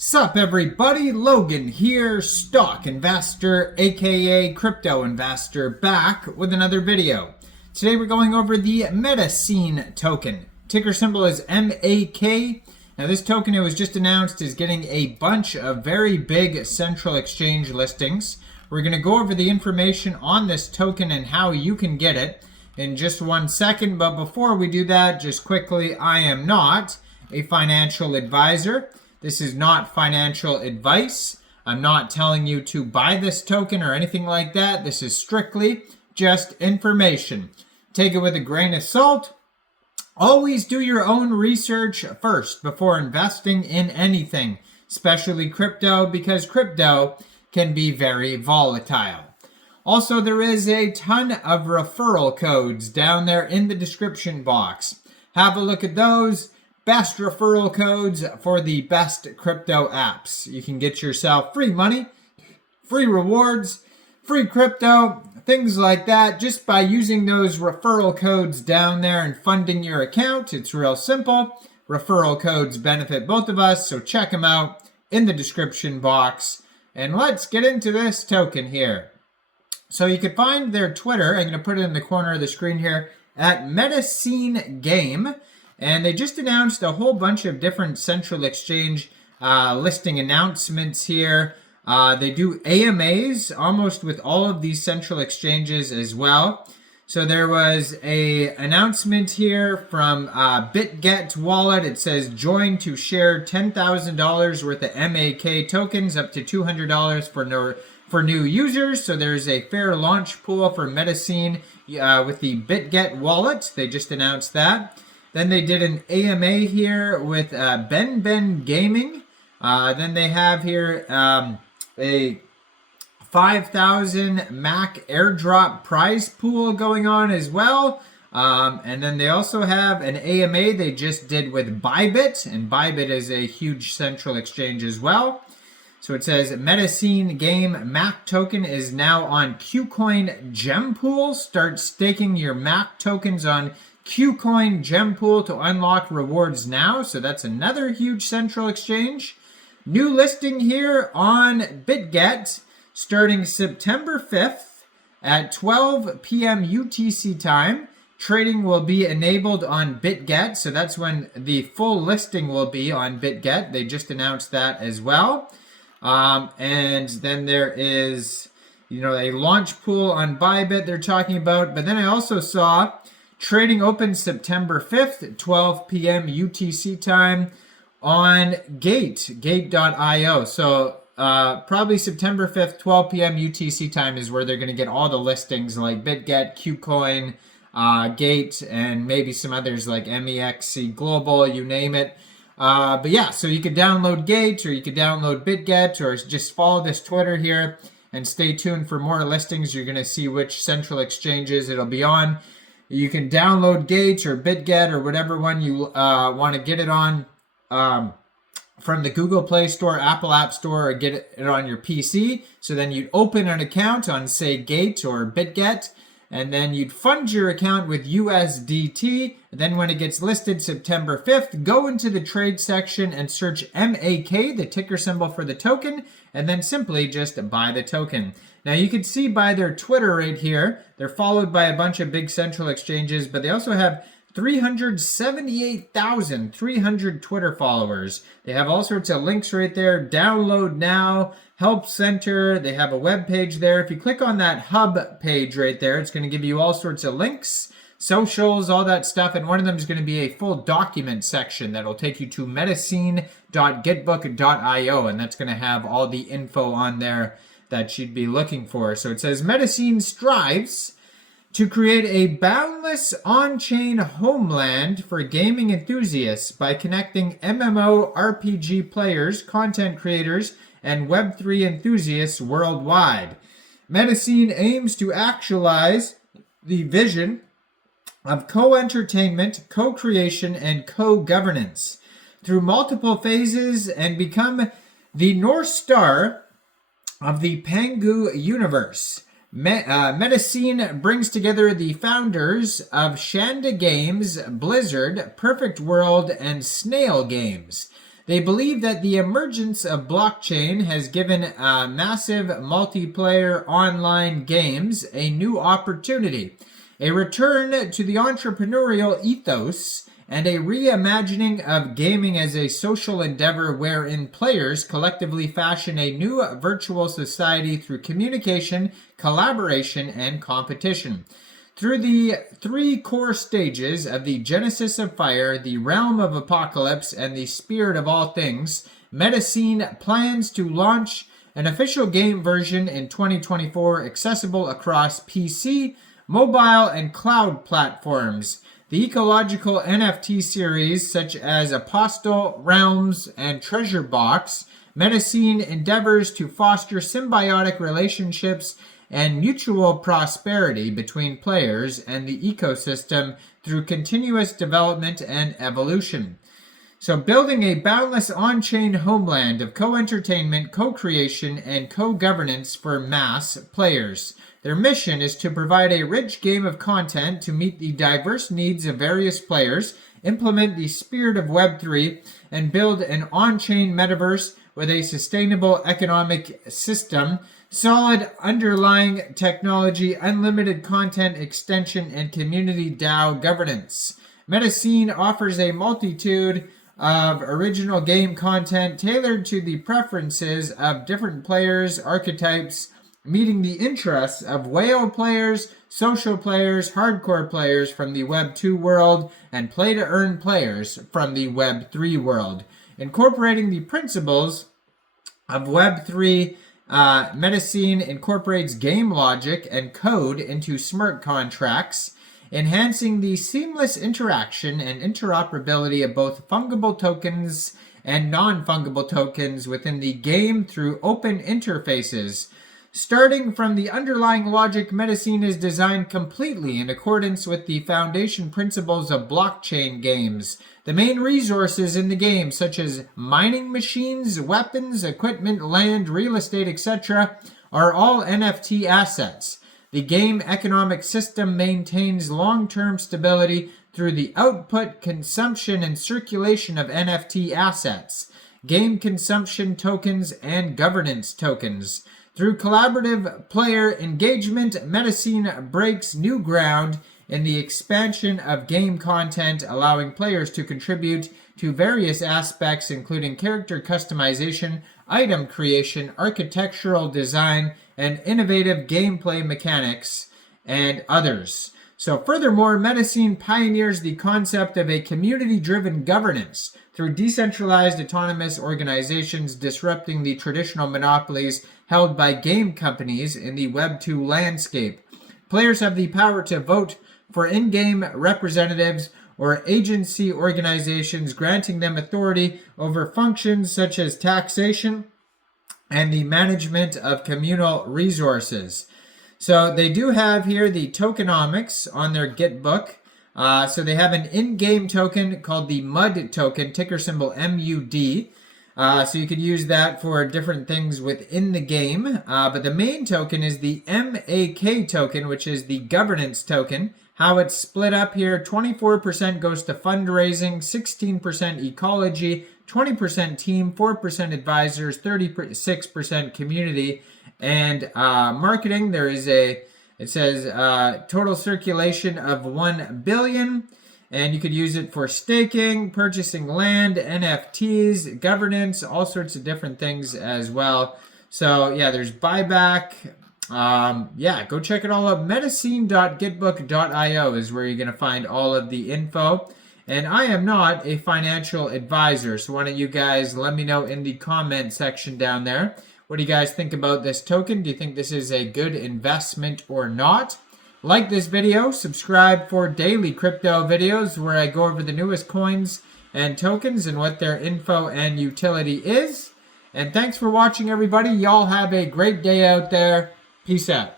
Sup everybody, Logan here, stock investor aka crypto investor, back with another video. Today we're going over the Metacene token. Ticker symbol is MEXC. Now this token, it was just announced, is getting a bunch of very big central exchange listings. We're going to go over the information on this token and how you can get it in just 1 second, but before we do that, just quickly, I am not a financial advisor. This is not financial advice. I'm not telling you to buy this token or anything like that. This is strictly just information. Take it with a grain of salt. Always do your own research first before investing in anything, especially crypto, because crypto can be very volatile. Also, there is a ton of referral codes down there in the description box. Have a look at those. Best referral codes for the best crypto apps. You can get yourself free money, free rewards, free crypto, things like that, just by using those referral codes down there and funding your account. It's real simple. Referral codes benefit both of us, so check them out in the description box. And let's get into this token here. So you can find their Twitter. I'm going to put it in the corner of the screen here at Metacene Game. And they just announced a whole bunch of different central exchange listing announcements here. They do AMAs almost with all of these central exchanges as well. So there was a announcement here from Bitget wallet. It says join to share $10,000 worth of MEXC tokens, up to $200 for new users. So there's a fair launch pool for Metacene with the Bitget wallet. They just announced that. Then they did an AMA here with Ben Gaming. Then they have here a 5,000 MAC airdrop prize pool going on as well. And then they also have an AMA they just did with Bybit. And Bybit is a huge central exchange as well. So it says Metacene Game MAC token is now on Kucoin gem pool. Start staking your MAC tokens on Kucoin gem pool to unlock rewards now. So that's another huge central exchange. New listing here on Bitget starting September 5th at 12 p.m. UTC time. Trading will be enabled on Bitget. So that's when the full listing will be on Bitget. They just announced that as well. And then there is, a launch pool on Bybit they're talking about. But then I also saw trading open September 5th, 12 p.m. UTC time on gate.io. So probably September 5th, 12 p.m. UTC time is where they're going to get all the listings like Bitget, Kucoin, Gate, and maybe some others like MEXC Global, you name it. But yeah, so you could download Gate or you could download Bitget or just follow this Twitter here and stay tuned for more listings. You're going to see which central exchanges it'll be on. You can download Gate or Bitget or whatever one you want to get it on from the Google Play Store, Apple App Store, or get it on your PC. So then you'd open an account on, say, Gate or Bitget, and then you'd fund your account with USDT. Then when it gets listed September 5th, go into the trade section and search MEXC, the ticker symbol for the token, and then simply just buy the token. Now you can see by their Twitter right here, they're followed by a bunch of big central exchanges, but they also have 378,300 Twitter followers. They have all sorts of links right there. Download now, help center. They have a web page there. If you click on that hub page right there, it's going to give you all sorts of links, socials, all that stuff. And one of them is going to be a full document section that'll take you to metacene.getbook.io. And that's going to have all the info on there that you'd be looking for. So it says Metacene strives to create a boundless on-chain homeland for gaming enthusiasts by connecting MMO RPG players, content creators, and Web3 enthusiasts worldwide. Metacene aims to actualize the vision of co-entertainment, co-creation, and co-governance through multiple phases and become the North Star of the Pangu universe. Metacene brings together the founders of Shanda Games, Blizzard, Perfect World, and Snail Games. They believe that the emergence of blockchain has given massive multiplayer online games a new opportunity, a return to the entrepreneurial ethos, and a reimagining of gaming as a social endeavor wherein players collectively fashion a new virtual society through communication, collaboration, and competition. Through the three core stages of the Genesis of Fire, the Realm of Apocalypse, and the Spirit of All Things, Metacene plans to launch an official game version in 2024 accessible across PC, mobile, and cloud platforms. The ecological NFT series, such as Apostle, Realms, and Treasure Box, Metacene endeavors to foster symbiotic relationships and mutual prosperity between players and the ecosystem through continuous development and evolution. So building a boundless on-chain homeland of co-entertainment, co-creation, and co-governance for mass players. Their mission is to provide a rich game of content to meet the diverse needs of various players, implement the spirit of Web3, and build an on-chain metaverse with a sustainable economic system, solid underlying technology, unlimited content extension, and community DAO governance. Metacene offers a multitude of original game content tailored to the preferences of different players, archetypes, meeting the interests of whale players, social players, hardcore players from the Web 2 world, and play-to-earn players from the Web 3 world. Incorporating the principles of Web 3, Metacene incorporates game logic and code into smart contracts, enhancing the seamless interaction and interoperability of both fungible tokens and non-fungible tokens within the game through open interfaces. Starting from the underlying logic, Metacene is designed completely in accordance with the foundation principles of blockchain games. The main resources in the game, such as mining machines, weapons, equipment, land, real estate, etc., are all NFT assets. The game economic system maintains long-term stability through the output, consumption, and circulation of NFT assets, game consumption tokens, and governance tokens. Through collaborative player engagement, Metacene breaks new ground in the expansion of game content, allowing players to contribute to various aspects, including character customization, item creation, architectural design, and innovative gameplay mechanics, and others. So furthermore, Metacene pioneers the concept of a community-driven governance through decentralized autonomous organizations, disrupting the traditional monopolies held by game companies in the Web 2 landscape. Players have the power to vote for in-game representatives or agency organizations, granting them authority over functions such as taxation and the management of communal resources. So they do have here the tokenomics on their Git book. So they have an in-game token called the MUD token, ticker symbol MUD. So you could use that for different things within the game. But the main token is the MEXC token, which is the governance token. How it's split up here, 24% goes to fundraising, 16% ecology, 20% team, 4% advisors, 36% community, and marketing. There is it says total circulation of 1 billion, and you could use it for staking, purchasing land, NFTs, governance, all sorts of different things as well. So yeah, there's buyback. Go check it all out. Metacene.gitbook.io is where you're going to find all of the info. And I am not a financial advisor, so why don't you guys let me know in the comment section down there. What do you guys think about this token? Do you think this is a good investment or not? Like this video, subscribe for daily crypto videos where I go over the newest coins and tokens and what their info and utility is. And thanks for watching, everybody. Y'all have a great day out there. Peace out.